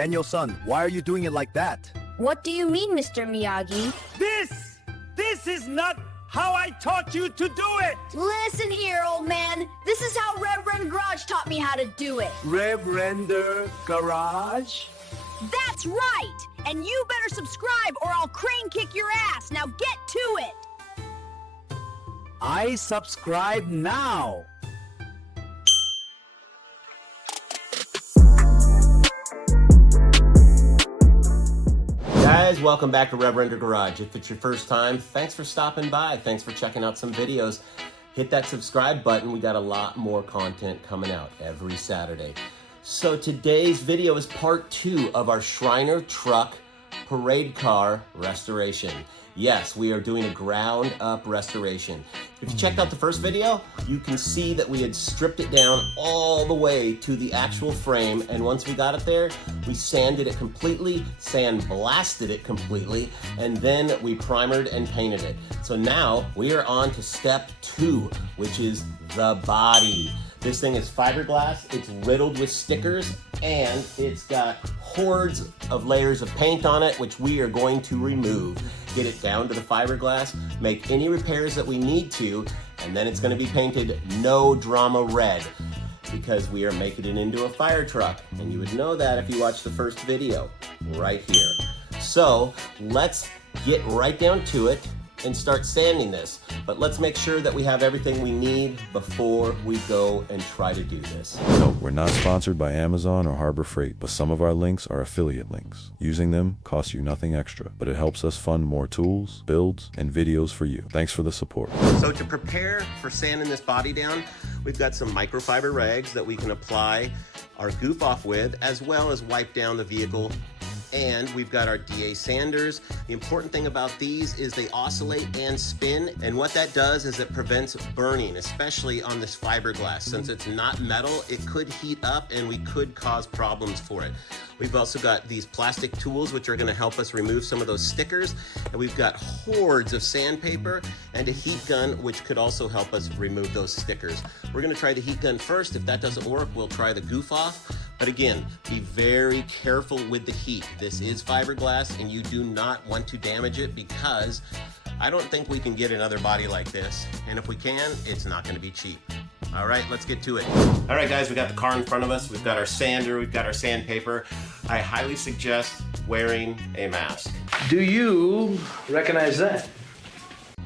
Daniel-san, why are you doing it like that? What do you mean, Mr. Miyagi? This is not how I taught you to do it! Listen here, old man. This is how RevRender Garage taught me how to do it. RevRender Garage? That's right! And you better subscribe or I'll crane kick your ass. Now get to it! I subscribe now! Guys, welcome back to RevRender Garage. If it's your first time, thanks for stopping by. Thanks for checking out some videos. Hit that subscribe button. We got a lot more content coming out every Saturday. So today's video is part 2 of our Shriner truck parade car restoration. Yes, we are doing a ground up restoration. If you checked out the first video, you can see that we had stripped it down all the way to the actual frame, and once we got it there, we sanded it completely, sandblasted it completely, and then we primered and painted it. So now we are on to step 2, which is the body. This thing is fiberglass, it's riddled with stickers, and it's got hordes of layers of paint on it, which we are going to remove. Get it down to the fiberglass, make any repairs that we need to, and then it's going to be painted no drama red, because we are making it into a fire truck. And you would know that if you watched the first video right here. So let's get right down to it and start sanding this. But let's make sure that we have everything we need before we go and try to do this. No, we're not sponsored by Amazon or Harbor Freight, but some of our links are affiliate links. Using them costs you nothing extra, but it helps us fund more tools, builds, and videos for you. Thanks for the support. So to prepare for sanding this body down, we've got some microfiber rags that we can apply our goof off with, as well as wipe down the vehicle. And we've got our DA sanders. The important thing about these is they oscillate and spin, and what that does is it prevents burning, especially on this fiberglass. Since it's not metal, it could heat up and we could cause problems for it. We've also got these plastic tools which are going to help us remove some of those stickers, and we've got hordes of sandpaper and a heat gun which could also help us remove those stickers. We're going to try the heat gun first. If that doesn't work, we'll try the goof off. But again, be very careful with the heat. This is fiberglass and you do not want to damage it, because I don't think we can get another body like this. And if we can, it's not going to be cheap. All right, let's get to it. All right, guys, we got the car in front of us. We've got our sander, we've got our sandpaper. I highly suggest wearing a mask. Do you recognize that?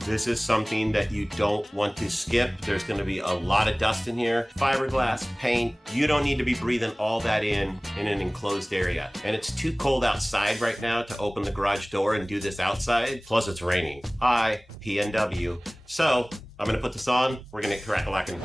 This is something that you don't want to skip. There's going to be a lot of dust in here. Fiberglass, paint, you don't need to be breathing all that in an enclosed area. And it's too cold outside right now to open the garage door and do this outside. Plus it's raining. Hi, PNW. So I'm going to put this on. We're going to get crack-a-lackin'.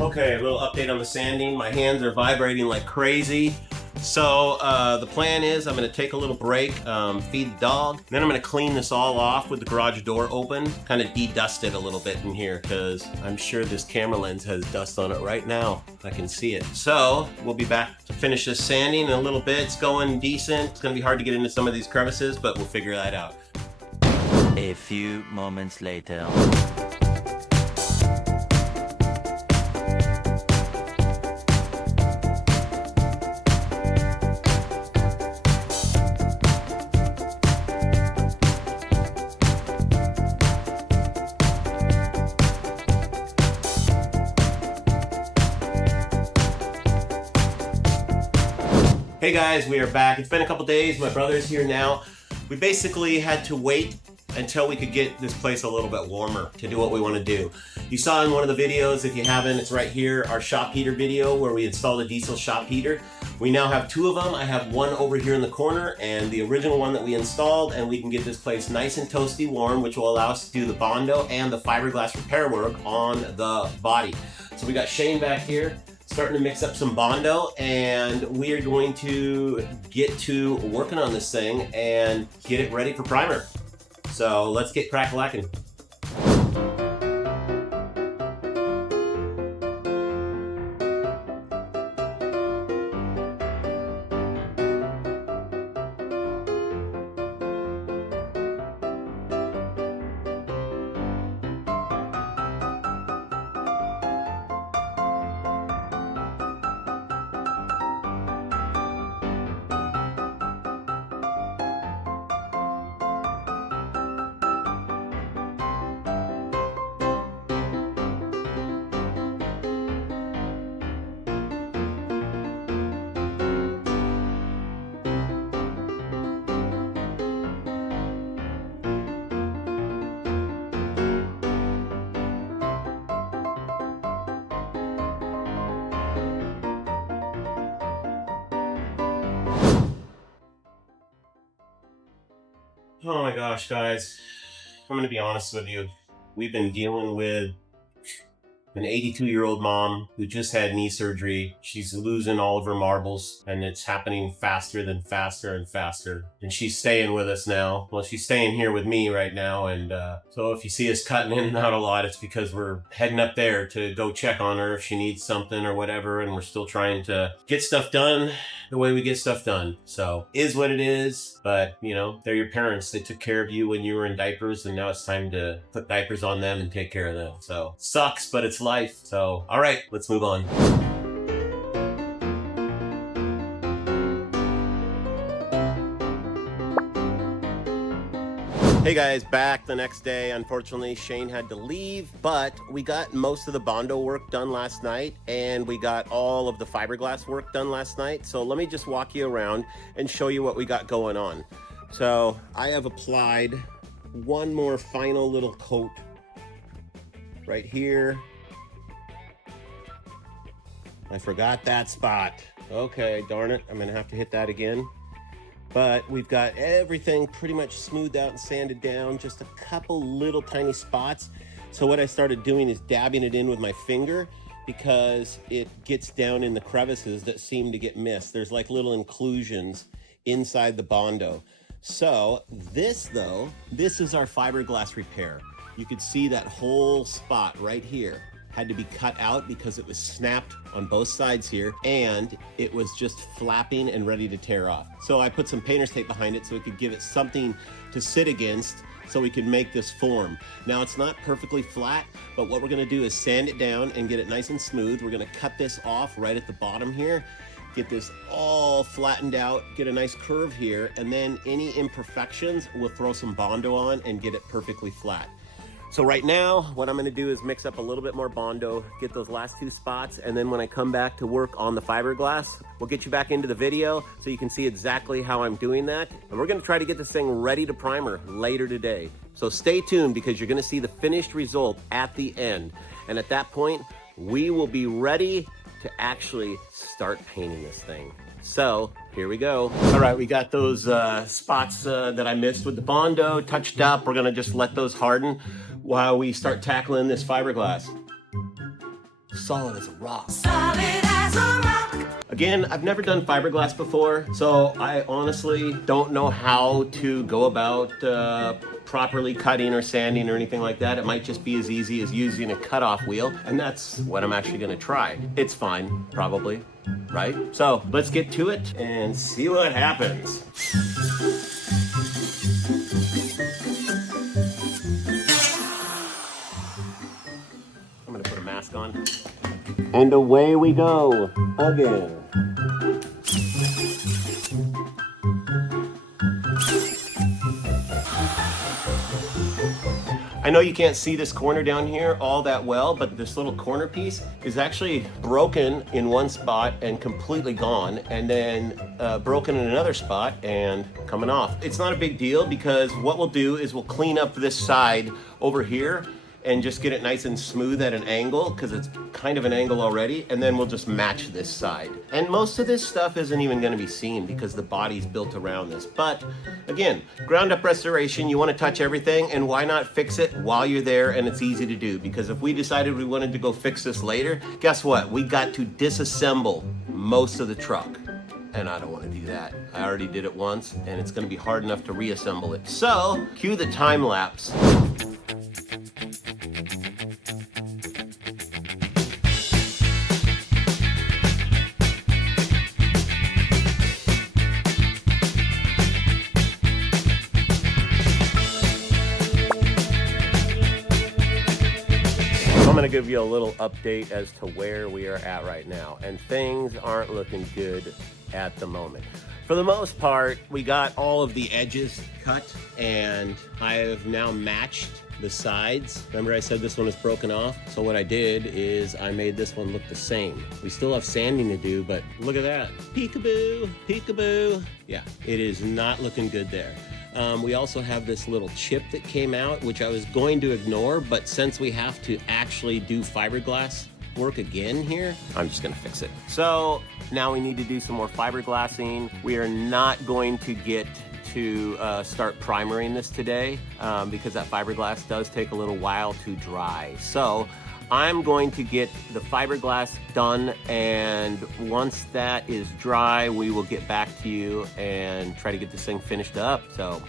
Okay, a little update on the sanding. My hands are vibrating like crazy. So the plan is I'm going to take a little break, feed the dog. Then I'm going to clean this all off with the garage door open. Kind of de-dust it a little bit in here, because I'm sure this camera lens has dust on it right now. I can see it. So we'll be back to finish this sanding in a little bit. It's going decent. It's going to be hard to get into some of these crevices, but we'll figure that out. A few moments later. Hey guys, we are back. It's been a couple days. My brother's here now. We basically had to wait until we could get this place a little bit warmer to do what we want to do. You saw in one of the videos, if you haven't, it's right here, our shop heater video where we installed a diesel shop heater. We now have 2 of them. I have one over here in the corner and the original one that we installed, and we can get this place nice and toasty warm, which will allow us to do the Bondo and the fiberglass repair work on the body. So we got Shane back here. starting to mix up some Bondo, and we are going to get to working on this thing and get it ready for primer. So let's get crack-a-lacking. Oh my gosh, guys, I'm gonna be honest with you. We've been dealing with an 82-year-old mom who just had knee surgery. She's losing all of her marbles, and it's happening faster and faster. And she's staying with us now. Well, she's staying here with me right now, and so if you see us cutting in and out a lot, it's because we're heading up there to go check on her if she needs something or whatever, and we're still trying to get stuff done the way we get stuff done. So, is what it is, but you know, they're your parents. They took care of you when you were in diapers, and now it's time to put diapers on them and take care of them. So, sucks, but it's life. So, all right, let's move on. Hey guys, back the next day. Unfortunately, Shane had to leave, but we got most of the Bondo work done last night, and we got all of the fiberglass work done last night. So let me just walk you around and show you what we got going on. So I have applied one more final little coat right here. I forgot that spot. Okay, darn it, I'm gonna have to hit that again. But we've got everything pretty much smoothed out and sanded down, just a couple little tiny spots. So what I started doing is dabbing it in with my finger because it gets down in the crevices that seem to get missed. There's like little inclusions inside the Bondo. So this though, this is our fiberglass repair. You could see that whole spot right here had to be cut out because it was snapped on both sides here, and it was just flapping and ready to tear off. So I put some painter's tape behind it so it could give it something to sit against so we could make this form. Now it's not perfectly flat, but what we're gonna do is sand it down and get it nice and smooth. We're gonna cut this off right at the bottom here, get this all flattened out, get a nice curve here, and then any imperfections, we'll throw some Bondo on and get it perfectly flat. So right now, what I'm gonna do is mix up a little bit more Bondo, get those last two spots, and then when I come back to work on the fiberglass, we'll get you back into the video so you can see exactly how I'm doing that. And we're gonna try to get this thing ready to primer later today. So stay tuned because you're gonna see the finished result at the end. And at that point, we will be ready to actually start painting this thing. So here we go. All right, we got those spots that I missed with the Bondo touched up. We're gonna just let those harden while we start tackling this fiberglass. Solid as a rock. Solid as a rock. Again, I've never done fiberglass before, so I honestly don't know how to go about properly cutting or sanding or anything like that. It might just be as easy as using a cutoff wheel, and that's what I'm actually gonna try. It's fine, probably, right? So let's get to it and see what happens. On. And away we go again. I know you can't see this corner down here all that well, but this little corner piece is actually broken in one spot and completely gone, and then broken in another spot and coming off. It's not a big deal because what we'll do is we'll clean up this side over here, and just get it nice and smooth at an angle, because it's kind of an angle already, and then we'll just match this side. And most of this stuff isn't even going to be seen because the body's built around this. But again, ground up restoration, you want to touch everything, and why not fix it while you're there and it's easy to do? Because if we decided we wanted to go fix this later, guess what? We got to disassemble most of the truck. And I don't want to do that. I already did it once, and it's going to be hard enough to reassemble it. So, cue the time lapse. I'm going to give you a little update as to where we are at right now, and things aren't looking good at the moment. For the most part, we got all of the edges cut, and I have now matched the sides. Remember I said this one is broken off? So what I did is I made this one look the same. We still have sanding to do, but look at that. Peekaboo, peekaboo. Yeah, it is not looking good there. We also have this little chip that came out, which I was going to ignore, but since we have to actually do fiberglass work again here, I'm just gonna fix it. So now we need to do some more fiberglassing. We are not going to get to start primering this today because that fiberglass does take a little while to dry. So I'm going to get the fiberglass done, and once that is dry, we will get back to you and try to get this thing finished up. So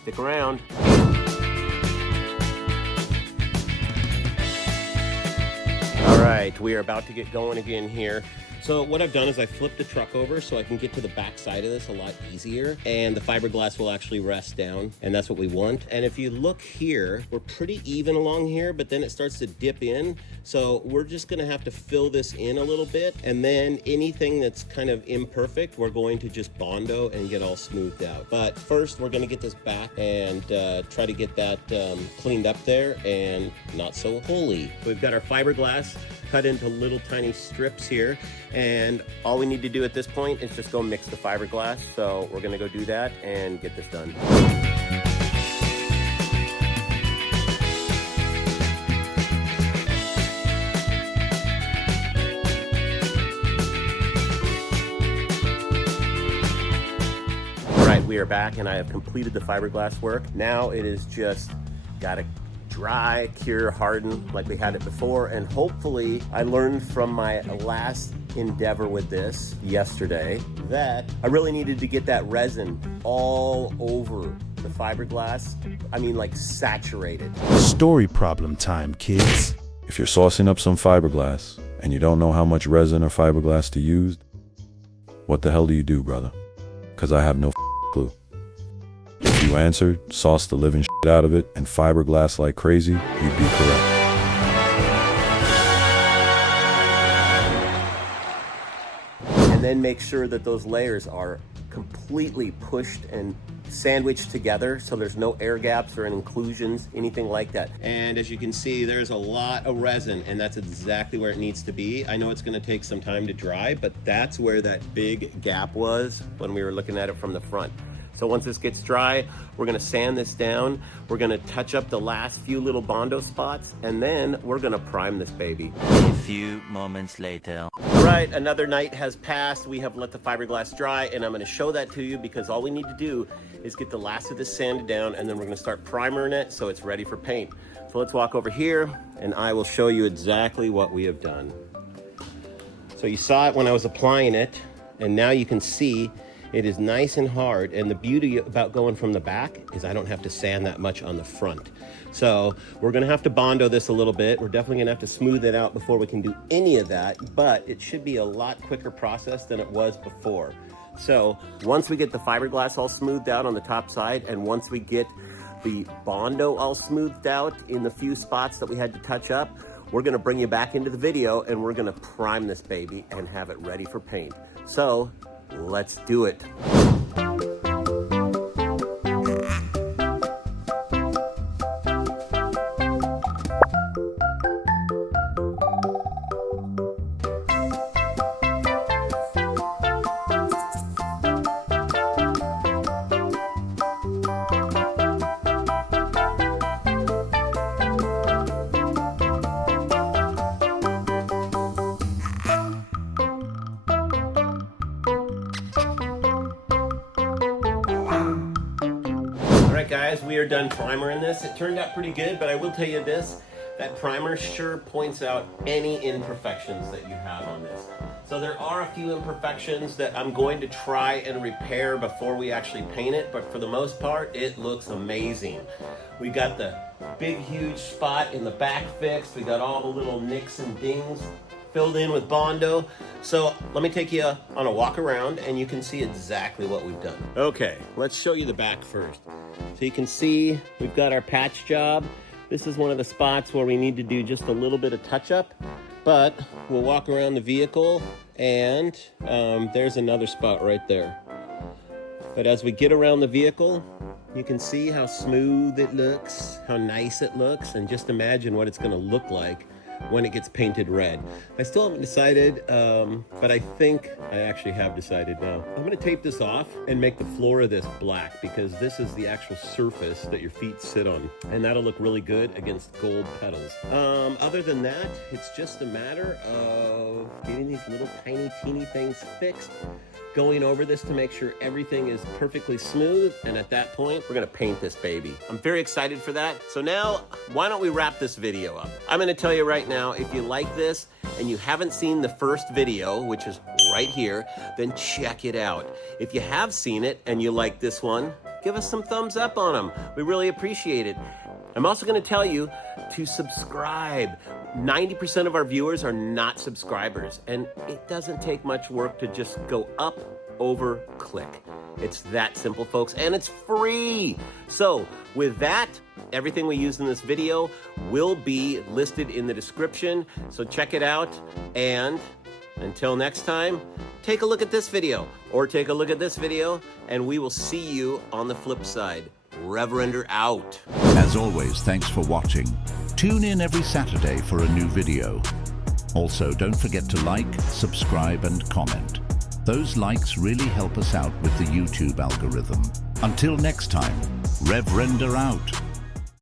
stick around. All right, we are about to get going again here. So what I've done is I flipped the truck over so I can get to the back side of this a lot easier, and the fiberglass will actually rest down, and that's what we want. And if you look here, we're pretty even along here, but then it starts to dip in. So we're just gonna have to fill this in a little bit, and then anything that's kind of imperfect, we're going to just Bondo and get all smoothed out. But first, we're gonna get this back and try to get that cleaned up there and not so holy. We've got our fiberglass cut into little tiny strips here, and all we need to do at this point is just go mix the fiberglass. So we're gonna go do that and get this done. All right, we are back, and I have completed the fiberglass work. Now it is just gotta dry, cure, harden like we had it before, and hopefully I learned from my last endeavor with this yesterday that I really needed to get that resin all over the fiberglass. I mean, like saturated. Story problem time, kids. If you're saucing up some fiberglass and you don't know how much resin or fiberglass to use, what the hell do you do, brother? Because I have no clue. If you answered, sauce the living shit out of it, and fiberglass like crazy, you'd be correct. And then make sure that those layers are completely pushed and sandwiched together so there's no air gaps or inclusions, anything like that. And as you can see, there's a lot of resin, and that's exactly where it needs to be. I know it's going to take some time to dry, but that's where that big gap was when we were looking at it from the front. So once this gets dry, we're gonna sand this down. We're gonna touch up the last few little Bondo spots, and then we're gonna prime this baby. A few moments later. All right, another night has passed. We have let the fiberglass dry, and I'm gonna show that to you because all we need to do is get the last of this sanded down, and then we're gonna start primering it so it's ready for paint. So let's walk over here, and I will show you exactly what we have done. So you saw it when I was applying it, and now you can see it is nice and hard, and the beauty about going from the back is I don't have to sand that much on the front. So we're gonna have to Bondo this a little bit. We're definitely gonna have to smooth it out before we can do any of that, but it should be a lot quicker process than it was before. So once we get the fiberglass all smoothed out on the top side, and once we get the Bondo all smoothed out in the few spots that we had to touch up, we're gonna bring you back into the video, and we're gonna prime this baby and have it ready for paint. So let's do it. guys, we are done primering this. It turned out pretty good, but I will tell you this, that primer sure points out any imperfections that you have on this. So there are a few imperfections that I'm going to try and repair before we actually paint it, but for the most part, it looks amazing. We got the big, huge spot in the back fixed. We got all the little nicks and dings filled in with Bondo. So let me take you on a walk around and you can see exactly what we've done. Okay, let's show you the back first. So you can see we've got our patch job. This is one of the spots where we need to do just a little bit of touch up, but we'll walk around the vehicle and there's another spot right there. But as we get around the vehicle, you can see how smooth it looks, how nice it looks, and just imagine what it's gonna look like when it gets painted red. I still haven't decided, but I think I actually have decided now. I'm gonna tape this off and make the floor of this black because this is the actual surface that your feet sit on, and that'll look really good against gold petals. Other than that, it's just a matter of getting these little tiny, teeny things fixed, going over this to make sure everything is perfectly smooth, and at that point, we're gonna paint this baby. I'm very excited for that. So now, why don't we wrap this video up? I'm gonna tell you right now, if you like this and you haven't seen the first video, which is right here, then check it out. If you have seen it and you like this one, give us some thumbs up on them. We really appreciate it. I'm also gonna tell you to subscribe. 90% of our viewers are not subscribers, and it doesn't take much work to just go up, over, click. It's that simple, folks, and it's free. So with that, everything we use in this video will be listed in the description, so check it out, and until next time, take a look at this video, or take a look at this video, and we will see you on the flip side. RevRender out. As always, thanks for watching. Tune in every Saturday for a new video. Also, don't forget to like, subscribe, and comment. Those likes really help us out with the YouTube algorithm. Until next time, RevRender out.